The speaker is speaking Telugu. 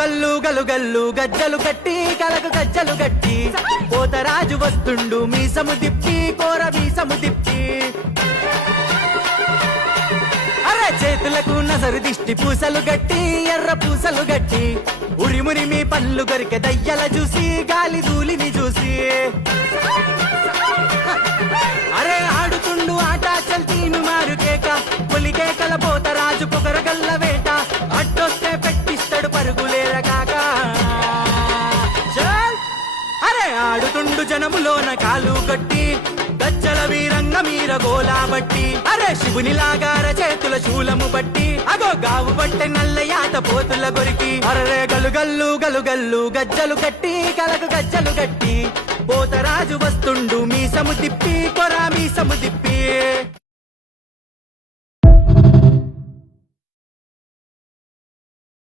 గల్లు గలు గల్లు గజ్జలు కట్టి కలకు గజ్జలు గట్టి పోతరాజు వస్తుండు మీసము దిప్పి కోర మీసము దిప్పి అరే చేతులకు నజరు దిష్టి పూసలు గట్టి ఎర్ర పూసలు గట్టి ఉరిమురి మీ పళ్ళు గరికె దయ్యల చూసి గాలి ధూళిని చూసి అరే ఆడుతుండు ఆట చల్తీను మారు కేక పులి కేకల పోతరాజు పొగరగల్ల వేట అడ్డొస్తే పెట్టిస్తాడు పరుగులేర కాక చల్ అరే ఆడుతుండు జనములోన కాలు కట్టి గజ్జల వీరంగ మీర గోలా బట్టి అరే శివుని లాగార చేతుల శూలము బట్టి అగో గావు బట్టె నల్లయాట పోతుల కొరికి అరే గలు గల్లు గలు గల్లు గజ్జలు కట్టి కలకు గజ్జలు గట్టి పోతరాజు వస్తుండు మీసము తిప్పి కొరా మీసము తిప్పి